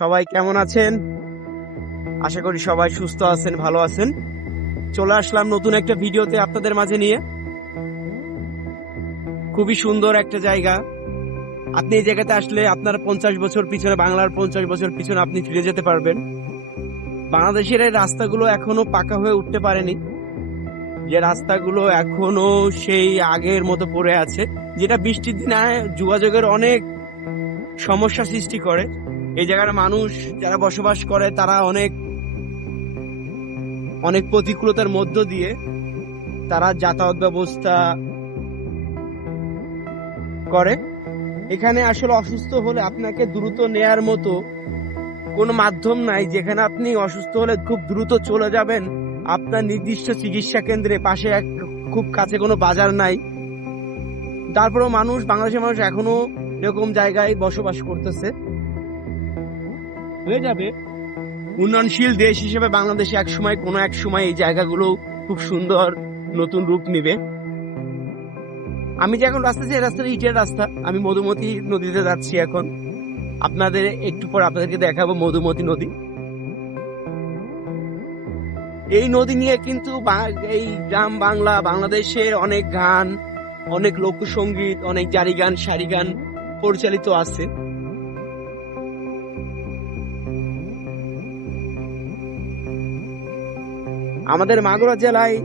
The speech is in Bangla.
সবাই কেমন আছেন? আশা করি সবাই সুস্থ আছেন, ভালো আছেন। চলে আসলাম নতুন একটা ভিডিওতে আপনাদের মাঝে নিয়ে। খুবই সুন্দর একটা জায়গা। আপনি এই জায়গাতে আসলে আপনার 50 বছর পিছনে, বাংলার 50 বছর পিছনে আপনি ফিরে যেতে পারবেন। বাংলাদেশের এই রাস্তাগুলো এখনো পাকা হয়ে উঠতে পারেনি, যে রাস্তাগুলো এখনো সেই আগের মতো পড়ে আছে, যেটা বৃষ্টির দিনে যোগাযোগের অনেক সমস্যা সৃষ্টি করে। এই জায়গার মানুষ যারা বসবাস করে তারা অনেক অনেক প্রতিকূলতার মধ্য দিয়ে তারা যাতায়াত ব্যবস্থা করে। এখানে আসলে অসুস্থ হলে আপনাকে দ্রুত নেয়ার মতো কোনো মাধ্যম নাই, যেখানে আপনি অসুস্থ হলে খুব দ্রুত চলে যাবেন আপনার নির্দিষ্ট চিকিৎসা কেন্দ্রে। পাশে খুব কাছে কোনো বাজার নাই। তারপরেও বাংলাদেশের মানুষ এখনো এরকম জায়গায় বসবাস করতেছে। হয়ে যাবে। উন্নয়নশীল দেশ হিসেবে বাংলাদেশে কোনো এক সময় এই জায়গাগুলো খুব সুন্দর নতুন রূপ নিবে। আমি যে এখন রাস্তা, এই রাস্তাটা ইটের রাস্তা। আমি মধুমতি নদীতে যাচ্ছি এখন। একটু পর আপনাদেরকে দেখাবো মধুমতি নদী। এই নদী নিয়ে কিন্তু এই গ্রাম বাংলা, বাংলাদেশের অনেক গান, অনেক লোকসঙ্গীত, অনেক জারি গান, সারি গান পরিচালিত আছে। আমাদের মাগুরা জেলায়